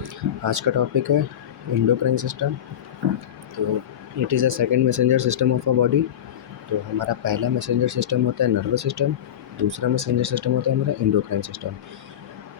आज का टॉपिक है एंडोक्राइन सिस्टम। तो it is a second messenger system of a body. तो हमारा पहला मैसेंजर सिस्टम होता है नर्वस सिस्टम, दूसरा मैसेंजर सिस्टम होता है हमारा एंडोक्राइन सिस्टम।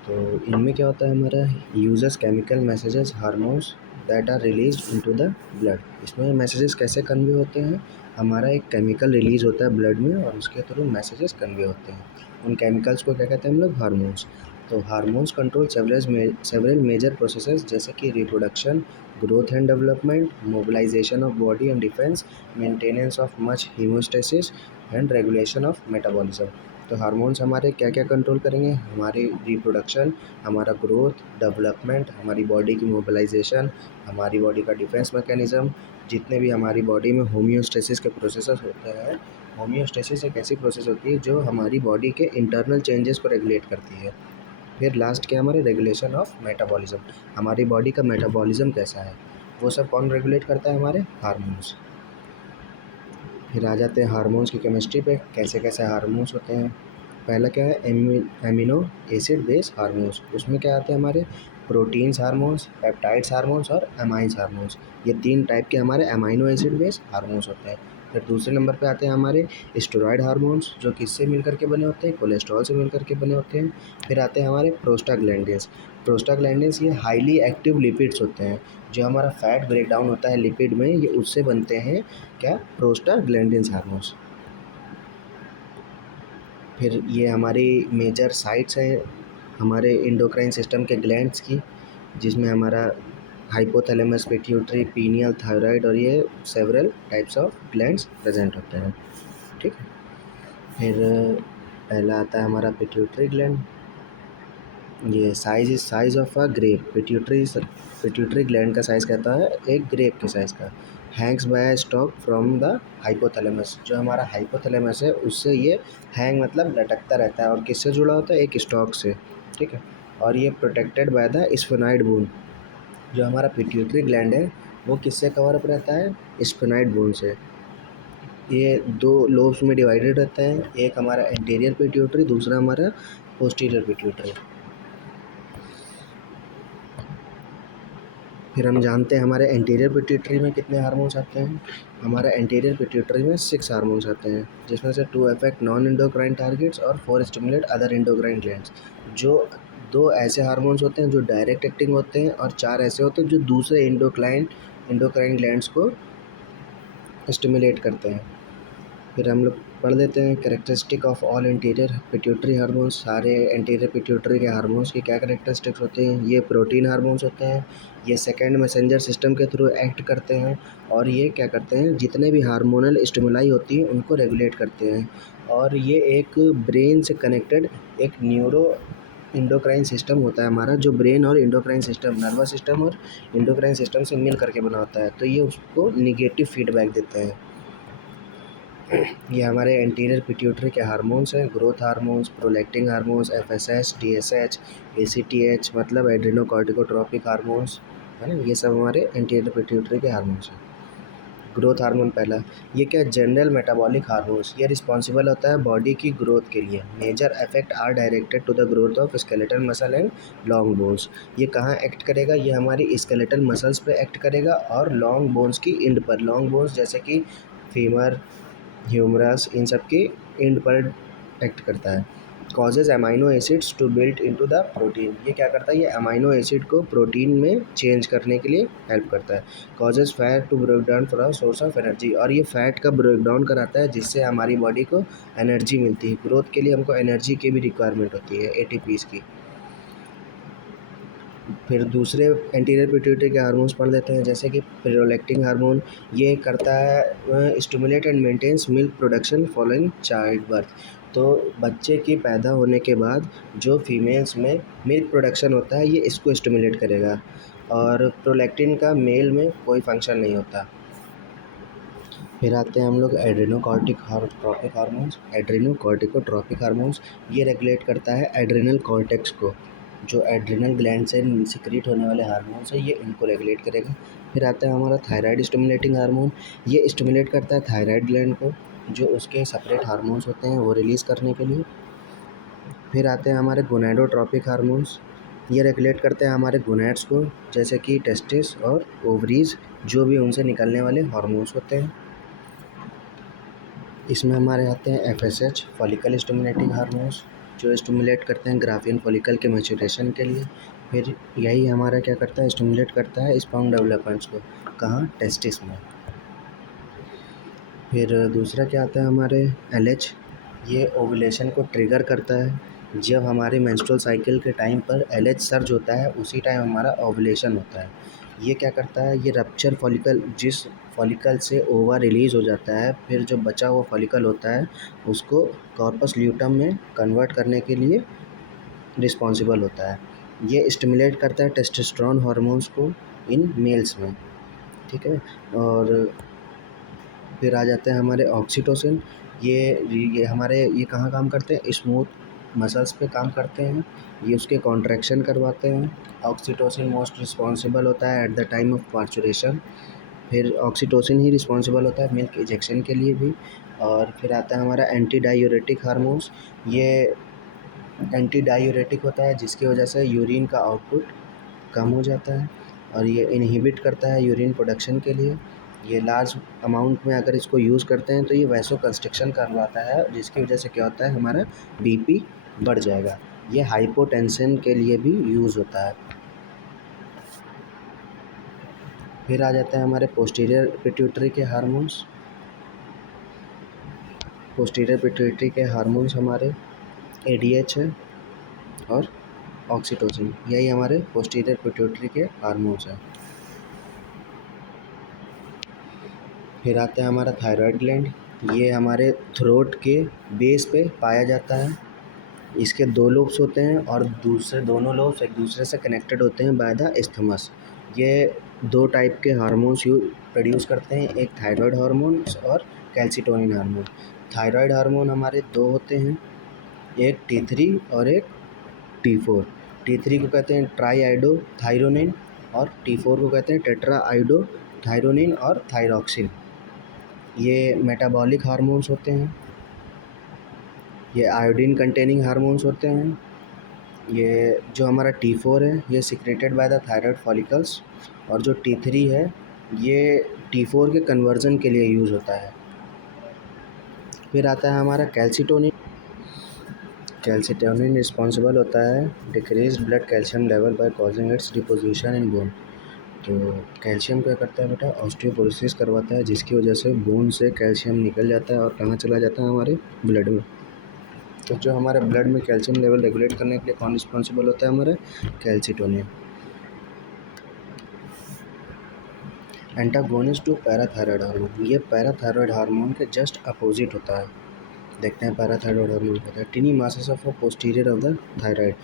तो इनमें क्या होता है हमारा uses chemical messages hormones that are released into the blood. इसमें मैसेजेस कैसे कन्वे होते हैं, हमारा एक केमिकल रिलीज होता है ब्लड में और उसके थ्रू मैसेजेस कन्वे होते हैं। उन केमिकल्स को क्या कहते हैं हम लोग, हार्मोन्स। तो hormones control several major processes जैसे कि reproduction, growth and development, mobilization of body and defence, maintenance of much homeostasis and regulation of metabolism. तो हार्मोन्स हमारे क्या क्या कंट्रोल करेंगे, हमारी रिप्रोडक्शन, हमारा ग्रोथ, डेवलपमेंट, हमारी बॉडी की मोबिलाइजेशन, हमारी बॉडी का डिफेंस मैकेनिज़्म, जितने भी हमारी बॉडी में होम्योस्टेसिस के प्रोसेसेस होते हैं। होम्योस्टेसिस एक ऐसी प्रोसेस होती है जो हमारी बॉडी के इंटरनल चेंजेस को रेगुलेट करती है। फिर लास्ट क्या हमारे रेगुलेशन ऑफ मेटाबॉलिज्म, हमारी बॉडी का मेटाबॉलिज्म कैसा है वो सब कौन रेगुलेट करता है, हमारे हार्मोन्स। फिर आ जाते हैं हार्मोन्स की केमिस्ट्री पे, कैसे कैसे हार्मोन्स होते हैं। पहला क्या है, एमिनो एसिड बेस हार्मोन्स। उसमें क्या आते हैं हमारे प्रोटीन्स हार्मोन्स, पेप्टाइड्स हार्मोन्स और अमाइंस हार्मोन्स। ये तीन टाइप के हमारे अमाइनो एसिड बेस हार्मोन्स होते हैं। फिर दूसरे नंबर पे आते हैं हमारे स्टेरॉयड हार्मोन्स, जो किससे मिलकर के बने होते हैं, कोलेस्ट्रॉल से मिलकर के बने होते हैं। फिर आते हैं हमारे प्रोस्टाग्लैंडिन्स। प्रोस्टाग्लैंडिन्स ये हाईली एक्टिव लिपिड्स होते हैं। जो हमारा फैट ब्रेक डाउन होता है लिपिड में, ये उससे बनते हैं क्या, प्रोस्टाग्लैंडिन्स हार्मोन्स। फिर ये हमारी मेजर साइट्स हैं हमारे एंडोक्राइन सिस्टम के ग्लैंड्स की, जिसमें हमारा हाइपोथैलेमस, पिट्यूटरी, पीनियल, थायराइड और ये several types of glands present होते हैं। ठीक है। फिर पहला आता है हमारा पिट्यूटरी ग्लैंड। ये size of a grape. Pituitary gland का साइज़ कहता है एक ग्रेप के साइज़ का। Hangs by stalk from the hypothalamus. जो हमारा हाइपोथैलेमस है उससे ये हैंग मतलब लटकता रहता है, और किससे जुड़ा होता है, एक स्टॉक से। ठीक है। और ये protected by the sphenoid bone. जो हमारा पिट्यूटरी ग्लैंड है वो किससे कवर अप रहता है, स्फेनॉइड बोन से। ये दो लोब्स में डिवाइडेड रहता है, एक हमारा एंटीरियर पिट्यूटरी, दूसरा हमारा पोस्टीरियर पिट्यूटरी। फिर हम जानते हैं हमारे एंटीरियर पिट्यूटरी में कितने हार्मोन्स आते हैं। हमारे एंटीरियर पिट्यूटरी में 6 हार्मोन्स आते हैं, जिसमें से 2 अफेक्ट नॉन एंडोक्राइन टारगेट्स और 4 स्टिमुलेट अदर एंडोक्राइन ग्लैंड्स। जो 2 ऐसे हार्मोन्स होते हैं जो डायरेक्ट एक्टिंग होते हैं, और 4 ऐसे होते हैं जो दूसरे एंडोक्राइन ग्लैंड्स को स्टिमुलेट करते हैं। फिर हम लोग पढ़ लेते हैं characteristic of all anterior pituitary hormones. सारे एंटीरियर पिट्यूटरी के हार्मोन्स की क्या कैरेक्टरिस्टिक्स होती हैं। ये प्रोटीन हार्मोन्स होते हैं, ये सेकेंड मैसेंजर सिस्टम के थ्रू एक्ट करते हैं, और ये क्या करते हैं, जितने भी हार्मोनल स्टिमुलाई होती हैं उनको रेगुलेट करते हैं। और ये एक ब्रेन से कनेक्टेड एक न्यूरो इंडोक्राइन सिस्टम होता है हमारा, जो ब्रेन और इंडोक्राइन सिस्टम, नर्वस सिस्टम और इंडोक्राइन सिस्टम से मिल करके बना होता है। तो ये उसको निगेटिव फीडबैक देते हैं। ये हमारे एंटीरियर पिट्यूटरी के हार्मोन्स हैं, growth hormones, prolactin hormones, FSH, TSH, ACTH मतलब एड्रेनोकॉर्टिकोट्रोपिक हार्मोन्स, है ना। ये सब हमारे एंटीरियर पिट्यूटरी के हार्मोन्स हैं। ग्रोथ हार्मोन पहला, ये क्या, जनरल मेटाबॉलिक हार्मोन्स। ये रिस्पॉन्सिबल होता है बॉडी की ग्रोथ के लिए। Major effect are directed to the growth of skeletal muscle and long bones. ये कहाँ एक्ट करेगा, ये हमारी स्केलेटल मसल्स पे एक्ट करेगा और लॉन्ग बोन्स की इंड पर। लॉन्ग बोन्स जैसे कि फीमर, ह्यूमरस, इन सब की एंड पर एक्ट करता है। Causes amino acids to built into the protein. ये क्या करता है, ये अमाइनो एसिड को प्रोटीन में चेंज करने के लिए हेल्प करता है। Causes fat to break down for a source of energy. और ये फैट का ब्रेक डाउन कराता है जिससे हमारी बॉडी को एनर्जी मिलती है। ग्रोथ के लिए हमको एनर्जी की भी रिक्वायरमेंट होती है, एटीपीज़ की। फिर दूसरे एंटीरियर पिट्यूटरी के हार्मोन्स पढ़ लेते हैं, जैसे कि प्रोलैक्टिन हार्मोन। ये करता है stimulate and maintains milk production following child birth. तो बच्चे के पैदा होने के बाद जो फीमेल्स में मिल्क प्रोडक्शन होता है, ये इसको स्टिमुलेट करेगा। और प्रोलैक्टिन का मेल में कोई फंक्शन नहीं होता। फिर आते हैं हम लोग एड्रेनोकॉर्टिक हार्मोन्स। एड्रेनोकॉर्टिकोट्रोपिक हार्मोन्स ये रेगुलेट करता है एड्रेनल कॉर्टेक्स को। जो एड्रेनल ग्लैंड से सिक्रीट होने वाले हार्मोन्स है, ये इनको रेगुलेट करेगा। फिर आता है हमारा थायराइड स्टिमुलेटिंग हार्मोन। ये स्टिमुलेट करता है थायराइड ग्लैंड को, जो उसके सेपरेट हार्मोन्स होते हैं वो रिलीज़ करने के लिए। फिर आते हैं हमारे गोनेडोट्रोपिक हार्मोन्स। ये रेगुलेट करते हैं हमारे गोनैड्स को, जैसे कि टेस्टिस और ओवरीज, जो भी उनसे निकलने वाले हार्मोन्स होते हैं। इसमें हमारे आते हैं FSH, फॉलिकल स्टिमुलेटिंग हार्मोन्स, जो स्टिमुलेट करते हैं ग्राफियन फॉलिकल के मैच्योरेशन के लिए। फिर यही हमारा क्या करता है, स्टिमुलेट करता है स्पर्म डेवलपमेंट्स को, कहाँ, टेस्टिस में। फिर दूसरा क्या आता है हमारे LH, ये ओव्यूलेशन को ट्रिगर करता है। जब हमारे मेंस्ट्रुअल साइकिल के टाइम पर LH सर्ज होता है, उसी टाइम हमारा ओव्यूलेशन होता है। ये क्या करता है, ये रप्चर फॉलिकल, जिस फॉलिकल से ओवा रिलीज़ हो जाता है, फिर जो बचा हुआ फॉलिकल होता है उसको कॉर्पस ल्यूटम में कन्वर्ट करने के लिए रिस्पॉन्सिबल होता है। ये स्टिमुलेट करता है टेस्टोस्टेरोन हार्मोन्स को इन मेल्स में, ठीक है। और फिर आ जाते हैं हमारे ऑक्सीटोसिन। ये हमारे ये कहाँ काम करते हैं, स्मूथ मसल्स पे काम करते हैं, ये उसके कॉन्ट्रैक्शन करवाते हैं। ऑक्सीटोसिन मोस्ट रिस्पॉन्सिबल होता है at the time of parturition. फिर ऑक्सीटोसिन ही रिस्पॉन्सिबल होता है मिल्क इजेक्शन के लिए भी। और फिर आता है हमारा एंटी डायूरेटिक हार्मोन्स। ये एंटी डायूरेटिक होता है, जिसकी वजह से यूरिन का आउटपुट कम हो जाता है, और ये इनहिबिट करता है यूरिन प्रोडक्शन के लिए। ये लार्ज अमाउंट में अगर इसको यूज़ करते हैं तो ये वैसो कंस्ट्रिक्शन करवाता है, जिसकी वजह से क्या होता है, हमारा BP बढ़ जाएगा। ये हाइपोटेंशन के लिए भी यूज़ होता है। फिर आ जाता है हमारे पोस्टीरियर पिट्यूटरी के हार्मोन्स। पोस्टीरियर पिट्यूटरी के हार्मोन्स हमारे ADH है और ऑक्सीटोसिन, यही हमारे पोस्टीरियर पिट्यूटरी के हार्मोन्स हैं। फिर आता है हमारा थायराइड ग्लैंड। ये हमारे थ्रोट के बेस पे पाया जाता है। इसके 2 लोब्स होते हैं और दूसरे दोनों लोब्स एक दूसरे से कनेक्टेड होते हैं बाय द इस्थमस। ये 2 टाइप के हार्मोन्स प्रोड्यूस करते हैं, एक थायराइड हार्मोन्स और कैल्सिटोनिन हार्मोन। थायराइड हार्मोन हमारे 2 होते हैं, एक T3 और एक T4। T3 को कहते हैं ट्राई आइडो थायरोनिन और T4 को कहते हैं टेट्रा आइडो थायरोनिन और थायरॉक्सिन। ये मेटाबॉलिक हार्मोन्स होते हैं, ये आयोडीन कंटेनिंग हार्मोन्स होते हैं। ये जो हमारा T4 है ये secreted by the thyroid follicles, और जो T3 है ये T4 के कन्वर्जन के लिए यूज़ होता है। फिर आता है हमारा कैल्सिटोनिन। कैल्सिटोनिन रिस्पॉन्सिबल होता है decrease blood calcium level by causing it's deposition in bone. तो कैल्शियम क्या करता है बेटा, ऑस्टियोपोरोसिस करवाता है, जिसकी वजह से बोन से कैल्शियम निकल जाता है और कहाँ चला जाता है, हमारे ब्लड में। तो जो हमारे ब्लड में कैल्शियम लेवल रेगुलेट करने के लिए कौन रिस्पॉन्सिबल होता है, हमारा calcitonin. Antagonist to parathyroid hormone, ये पैराथायरॉयड हार्मोन के जस्ट अपोजिट होता है। देखते हैं पैराथायरॉयड हार्मोन क्या है। Tiny masses of posterior of the thyroid.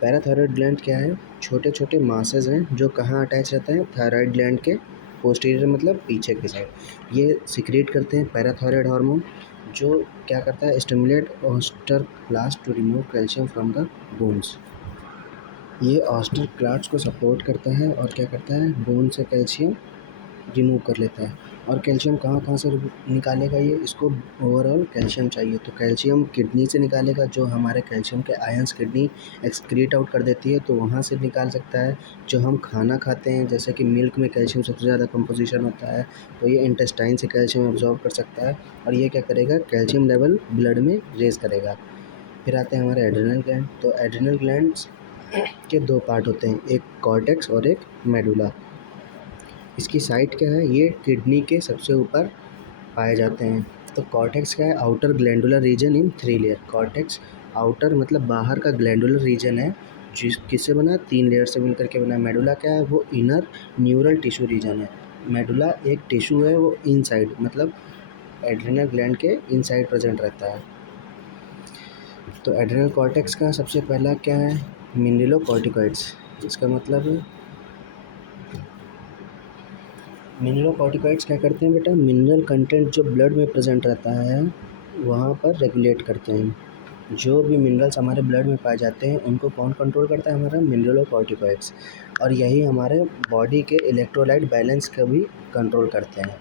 Parathyroid gland क्या है, छोटे छोटे मासेस हैं जो कहाँ अटैच रहते हैं, थायराइड ग्लैंड के पोस्टीरियर मतलब पीछे की साइड। ये सिक्रेट करते हैं पैराथायरॉयड हार्मोन, जो क्या करता है, stimulate osteoclast to remove calcium from the bones. ये ऑस्टरक्लास्ट को सपोर्ट करता है और क्या करता है, बोन से कैल्शियम रिमूव कर लेता है। और कैल्शियम कहाँ कहाँ से निकालेगा, ये इसको ओवरऑल कैल्शियम चाहिए, तो कैल्शियम किडनी से निकालेगा, जो हमारे कैल्शियम के आयंस किडनी एक्सक्रीट आउट कर देती है, तो वहाँ से निकाल सकता है। जो हम खाना खाते हैं, जैसे कि मिल्क में कैल्शियम सबसे ज़्यादा कंपोजिशन होता है, तो ये इंटेस्टाइन से कैल्शियम एब्जॉर्ब कर सकता है, और ये क्या करेगा, कैल्शियम लेवल ब्लड में रेज करेगा। फिर आते हैं हमारे एड्रिनल ग्लैंड। तो एड्रिनल ग्लैंड्स के 2 पार्ट होते हैं, एक कॉर्टेक्स और एक मेडुला। इसकी साइट क्या है, ये किडनी के सबसे ऊपर पाए जाते हैं। तो कॉर्टेक्स क्या है, आउटर ग्लैंडुलर रीजन इन 3 लेयर। कॉर्टेक्स आउटर मतलब बाहर का ग्लैंडुलर रीजन है, जिस किससे बना, 3 लेयर से मिलकर के बना। मेडुला क्या है, वो इनर न्यूरल टिश्यू रीजन है। मेडुला एक टिश्यू है, वो इनसाइड मतलब एड्रिनल ग्लैंड के इनसाइड प्रेजेंट रहता है। तो एड्रिनल कॉर्टेक्स का सबसे पहला क्या है, मिनरलोकॉर्टिकॉइड्स। इसका मतलब है, मिनरलोकॉर्टिकॉइड्स क्या करते हैं बेटा, मिनरल कंटेंट जो ब्लड में प्रेजेंट रहता है वहाँ पर रेगुलेट करते हैं। जो भी मिनरल्स हमारे ब्लड में पाए जाते हैं उनको कौन कंट्रोल करता है, हमारा मिनरलोकॉर्टिकॉइड्स। और यही हमारे बॉडी के इलेक्ट्रोलाइट बैलेंस को भी कंट्रोल करते हैं।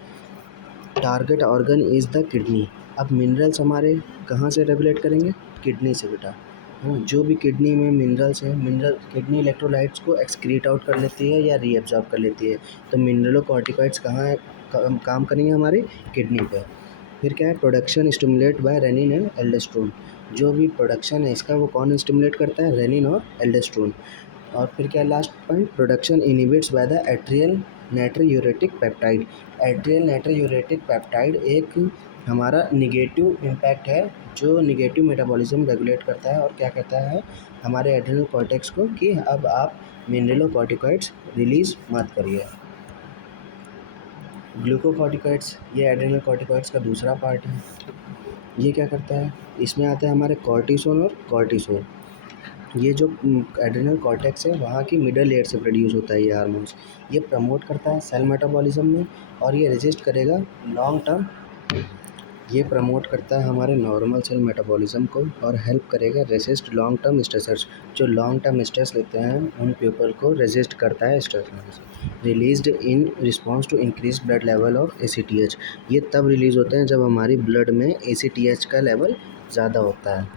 Target organ is the kidney. अब मिनरल्स हमारे कहाँ से रेगुलेट करेंगे, किडनी से बेटा। जो भी किडनी में मिनरल्स हैं, मिनरल किडनी इलेक्ट्रोलाइट्स को एक्सक्रीट आउट कर लेती है या रीअब्जॉर्ब कर लेती है। तो मिनरलोकॉर्टिकॉइड्स कहाँ काम करेंगे हमारी किडनी पे। फिर क्या है, production stimulate by renin and aldosterone. जो भी प्रोडक्शन है इसका वो कौन स्टिमुलेट करता है, रेनिन और एल्डोस्टेरोन। और फिर क्या है last point, production inhibits by the atrial नाइट्रोयूरेटिक peptide. Atrial नाइट्रोयूरेटिक peptide एक हमारा निगेटिव इम्पैक्ट है जो निगेटिव मेटाबॉलिज्म रेगुलेट करता है और क्या कहता है हमारे एड्रिनल कॉर्टेक्स को कि अब आप मिनरलोकॉर्टिकॉइड्स रिलीज मत करिए। ग्लूकोकॉर्टिकॉइड्स ये एड्रिनल कॉर्टिकॉइड्स का दूसरा पार्ट है। ये क्या करता है, इसमें आता है हमारे कॉर्टिसोन और कॉर्टिसोल। ये जो एड्रिनल कॉर्टेक्स है वहाँ की मिडल लेयर से प्रोड्यूस होता है ये हार्मोन्स। ये प्रमोट करता है सेल मेटाबॉलिज्म में और ये रेजिस्ट करेगा लॉन्ग टर्म। ये प्रमोट करता है हमारे नॉर्मल सेल मेटाबॉलिज्म को और हेल्प करेगा रेसिस्ट लॉन्ग टर्म स्ट्रेसर्स। जो लॉन्ग टर्म स्ट्रेस लेते हैं उन पीपल को रेजिस्ट करता है stress. Released in response to increase blood level of ACTH। ये तब रिलीज़ होते हैं जब हमारी ब्लड में ACTH का लेवल ज़्यादा होता है।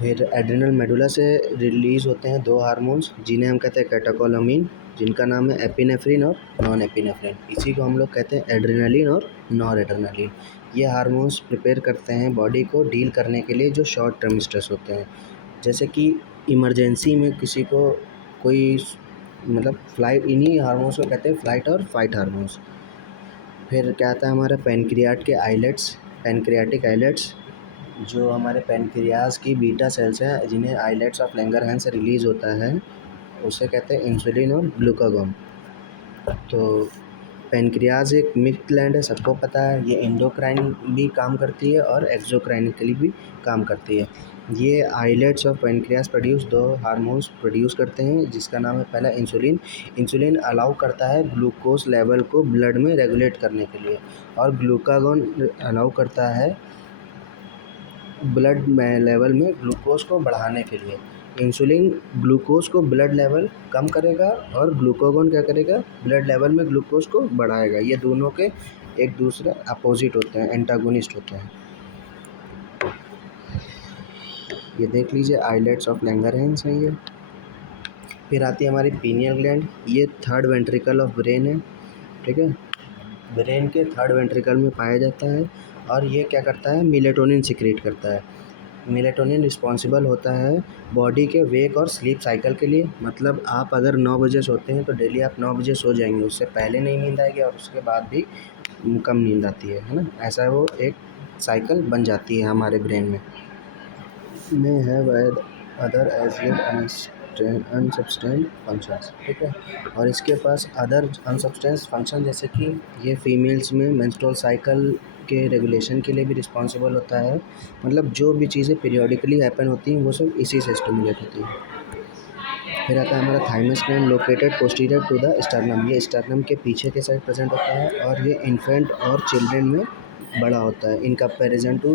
फिर एड्रिनल मेडुला से रिलीज़ होते हैं दो हार्मोन्स जिन्हें हम कहते हैं कैटेकोलामीन, जिनका नाम है एपिनेफ्रिन और नॉन एपिनेफ्रिन। इसी को हम लोग कहते हैं एड्रिनलिन और नॉर एड्रिनलिन। ये हार्मोन्स प्रिपेयर करते हैं बॉडी को डील करने के लिए जो शॉर्ट टर्म स्ट्रेस होते हैं। जैसे कि इमरजेंसी में किसी को कोई मतलब फ्लाइट, इन्हीं हार्मोन्स को कहते हैं फ्लाइट और फाइट हार्मोन्स। फिर क्या आता है हमारे पैनक्रियाट के आइलेट्स, पैनक्रियाटिक आइलेट्स जो हमारे पैनक्रियाज की बीटा सेल्स हैं जिन्हें आइलेट्स ऑफ लैंगरहैंस से रिलीज़ होता है उसे कहते हैं इंसुलिन और ग्लूकागोन। तो पैनक्रियाज एक मिक्स ग्लैंड है, सबको पता है। ये एंडोक्राइन भी काम करती है और एक्सोक्राइनिकली भी काम करती है। ये आइलेट्स ऑफ पैनक्रियाज प्रोड्यूस दो हार्मोन्स प्रोड्यूस करते हैं जिसका नाम है पहला इंसुलिन। इंसुलिन अलाउ करता है ग्लूकोज लेवल को ब्लड में रेगुलेट करने के लिए और ग्लूकागोन अलाउ करता है ब्लड में लेवल में ग्लूकोज को बढ़ाने के लिए। इंसुलिन ग्लूकोज को ब्लड लेवल कम करेगा और ग्लूकागोन क्या करेगा, ब्लड लेवल में ग्लूकोज को बढ़ाएगा। ये दोनों के एक दूसरे अपोजिट होते हैं, एंटागोनिस्ट होते हैं। ये देख लीजिए आइलेट्स ऑफ लैंगरहैंस हैं ये। फिर आती है हमारी पीनियल ग्लैंड। ये थर्ड वेंट्रिकल ऑफ ब्रेन है, ठीक है। ब्रेन के थर्ड वेंट्रिकल में पाया जाता है और ये क्या करता है, मेलेटोनिन सिक्रेट करता है। मेलेटोनिन रिस्पॉन्सिबल होता है बॉडी के वेक और स्लीप साइकिल के लिए। मतलब आप अगर 9 बजे सोते हैं तो डेली आप 9 बजे सो जाएंगे, उससे पहले नहीं नींद आएगी और उसके बाद भी कम नींद आती है ना। ऐसा वो एक साइकिल बन जाती है हमारे ब्रेन में। Have other as yet unsubstance functions, ठीक है। और इसके पास अदर अनसब्सटेंस फंक्शन जैसे कि ये फीमेल्स में मेंस्ट्रुअल साइकिल के रेगुलेशन के लिए भी रिस्पॉन्सिबल होता है। मतलब जो भी चीज़ें पीरियोडिकली हैपन होती हैं वो सब इसी से स्टिमुलेट होती हैं। फिर आता है हमारा thymus gland located posterior to the sternum. ये स्टर्नम के पीछे के साइड प्रेजेंट होता है और ये इन्फेंट और चिल्ड्रन में बड़ा होता है इन कंपैरिजन टू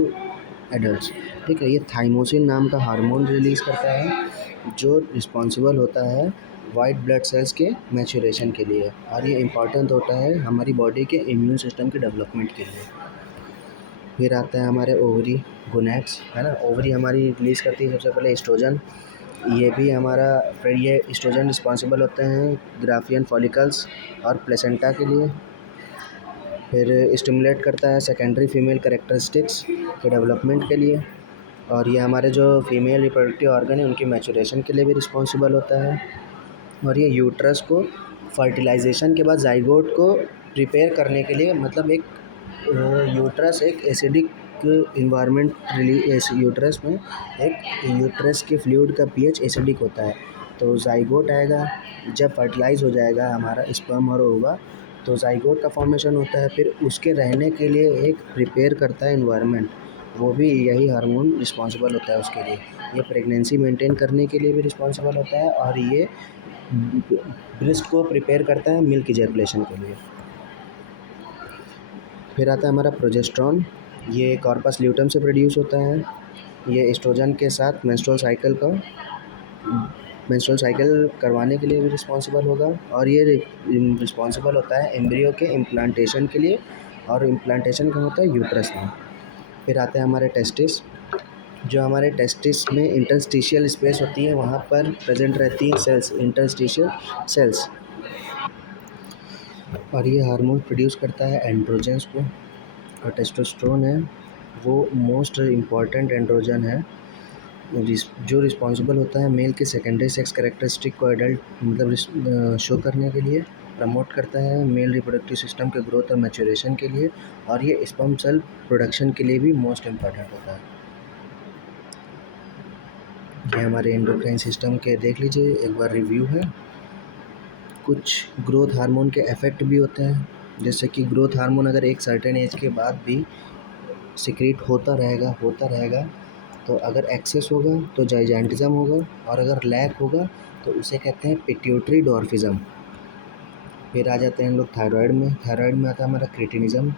एडल्ट्स, ठीक है। ये थाइमोसिन नाम का हार्मोन रिलीज़ करता है जो रिस्पॉन्सिबल होता है वाइट ब्लड सेल्स के मैच्योरेशन के लिए और ये इम्पॉर्टेंट होता है हमारी बॉडी के इम्यून सिस्टम के डेवलपमेंट के लिए। फिर आता है हमारे ओवरी, गोनैड्स, है ना। ओवरी हमारी रिलीज़ करती है सबसे पहले एस्ट्रोजन। ये भी हमारा, फिर ये एस्ट्रोजन रिस्पॉन्सिबल होते हैं ग्राफियन फॉलिकल्स और प्लेसेंटा के लिए। फिर स्टिमुलेट करता है सेकेंडरी फीमेल कैरेक्टरिस्टिक्स के डेवलपमेंट के लिए और ये हमारे जो फीमेल रिप्रोडक्टिव ऑर्गन है उनकी मैच्योरेशन के लिए भी रिस्पॉन्सिबल होता है। और ये यूट्रस को फर्टिलाइजेशन के बाद जाइगोट को प्रिपेयर करने के लिए, मतलब एक यूट्रस एक एसिडिक इन्वायरमेंट यूट्रस में एक यूट्रस के फ्लूइड का पीएच एसिडिक होता है। तो जाइगोट आएगा, जब फर्टिलाइज हो जाएगा हमारा स्पर्म और ओवा तो जाइगोट का फॉर्मेशन होता है। फिर उसके रहने के लिए एक प्रिपेयर करता है इन्वायरमेंट, वो भी यही हार्मोन रिस्पॉन्सिबल होता है उसके लिए। ये प्रेगनेंसी मेंटेन करने के लिए भी रिस्पॉन्सिबल होता है और ये ब्रेस्ट को प्रिपेयर करता है मिल्क इजैकुलेशन के लिए। फिर आता है हमारा प्रोजेस्टेरॉन। ये कॉर्पस ल्यूटम से प्रोड्यूस होता है। ये एस्ट्रोजन के साथ मेंस्ट्रुअल साइकिल करवाने के लिए भी रिस्पॉन्सिबल होगा और ये रिस्पॉन्सिबल होता है एम्ब्रियो के इम्प्लांटेशन के लिए और इम्प्लांटेशन का होता है यूट्रस में। फिर आते हैं हमारे टेस्टिस। जो हमारे टेस्टिस में इंटरस्टिशियल स्पेस होती है वहाँ पर प्रेजेंट रहती है सेल्स, इंटरस्टिशियल सेल्स, और ये हार्मोन प्रोड्यूस करता है एंड्रोजन्स को। और टेस्टोस्टेरोन है वो मोस्ट इम्पॉर्टेंट एंड्रोजन है जो रिस्पॉन्सिबल होता है मेल के सेकेंडरी सेक्स कैरेक्टरिस्टिक को एडल्ट मतलब शो करने के लिए, प्रमोट करता है मेल रिप्रोडक्टिव सिस्टम के ग्रोथ और मैच्योरेशन के लिए, और ये स्पर्म सेल प्रोडक्शन के लिए भी मोस्ट इम्पॉर्टेंट होता है। ये हमारे एंडोक्राइन सिस्टम के देख लीजिए एक बार रिव्यू है। कुछ ग्रोथ हार्मोन के इफ़ेक्ट भी होते हैं, जैसे कि ग्रोथ हार्मोन अगर एक सर्टेन एज के बाद भी सिक्रीट होता रहेगा तो अगर एक्सेस होगा तो जाइजेंटिज्म होगा, और अगर लैक होगा तो उसे कहते हैं पिट्यूटरी डॉर्फिज्म। फिर आ जाते हैं हम लोग थायराइड में आता है हमारा क्रिटिनिज्म।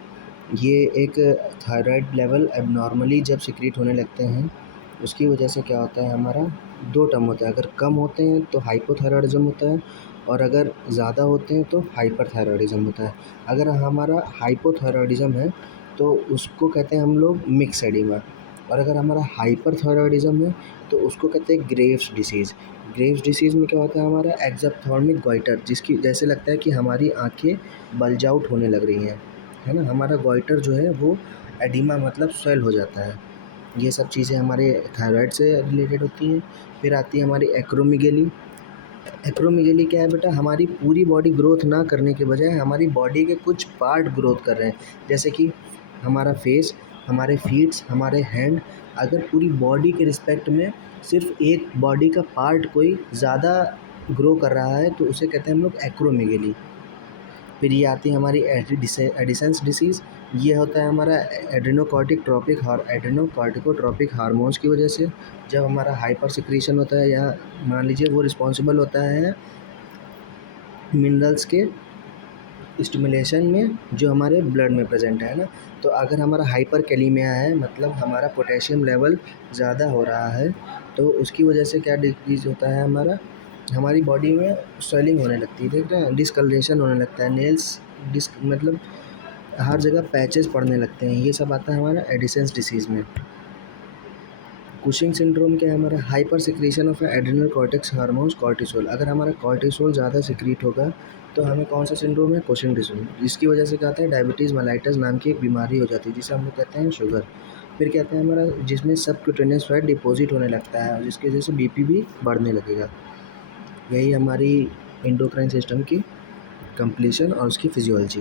ये एक थायराइड लेवल एबनॉर्मली जब सिक्रीट होने लगते हैं उसकी वजह से क्या होता है हमारा दो टर्म होता है, अगर कम होते हैं तो हाइपोथायरॉयडिज्म होता है, और अगर ज़्यादा होते हैं तो हाइपरथायरॉयडिज्म होता है। अगर हमारा हाइपोथायरॉयडिज्म है तो उसको कहते हैं हम लोग मिक्स एडिमा, और अगर हमारा हाइपरथायरॉयडिज्म है तो उसको कहते हैं ग्रेव्स डिसीज़। ग्रेव्स डिसीज़ में क्या होता है हमारा एक्ज़ॉप्थाल्मिक गॉइटर, जिसकी जैसे लगता है कि हमारी आँखें बल्ज आउट होने लग रही हैं, है ना, हमारा गॉइटर जो है वो एडिमा मतलब स्वेल हो जाता है। ये सब चीज़ें हमारे थायराइड से रिलेटेड होती हैं। फिर आती है हमारी एक्रोमेगेली। एक्रोमेगेली क्या है बेटा, हमारी पूरी बॉडी ग्रोथ ना करने के बजाय हमारी बॉडी के कुछ पार्ट ग्रोथ कर रहे हैं, जैसे कि हमारा फेस, हमारे फीट्स, हमारे हैंड। अगर पूरी बॉडी के रिस्पेक्ट में सिर्फ एक बॉडी का पार्ट कोई ज़्यादा ग्रो कर रहा है तो उसे कहते हैं हम लोग एक्रोमेगेली। फिर ये आती है हमारी एडिसन्स डिसीज़। ये होता है हमारा एड्रेनोकॉर्टिकोट्रॉपिक हार्मोन्स की वजह से, जब हमारा हाइपर सिक्रीशन होता है, या मान लीजिए वो रिस्पॉन्सिबल होता है मिनरल्स के स्टिमुलेशन में जो हमारे ब्लड में प्रेजेंट है ना। तो अगर हमारा हाइपर कैलीमिया है मतलब हमारा पोटेशियम लेवल ज़्यादा हो रहा है तो उसकी वजह से क्या डिक्रीज होता है हमारी बॉडी में स्वेलिंग होने लगती है, ठीक है, डिस्कलरेशन होने लगता है, नेल्स डिस्क मतलब हर जगह पैचेस पड़ने लगते हैं। ये सब आता है हमारा एडिसन्स डिसीज़ में। कुशिंग सिंड्रोम क्या है हमारा hyper secretion of adrenal cortex hormones cortisol. अगर हमारा कॉर्टिसोल ज़्यादा सिक्रीट होगा तो हमें कौन सा सिंड्रोम है, कुशिंग डिसीज, जिसकी वजह से क्या होता है डायबिटीज़ मेलाइटस नाम की एक बीमारी हो जाती है जिसे हम लोग कहते हैं शुगर। फिर कहते हैं हमारा जिसमें सबक्यूटेनियस फैट डिपॉजिट होने लगता है और जिसकी वजह से बीपी भी बढ़ने लगेगा। यही हमारी एंडोक्राइन सिस्टम की कंप्लीशन और उसकी फिजियोलॉजी।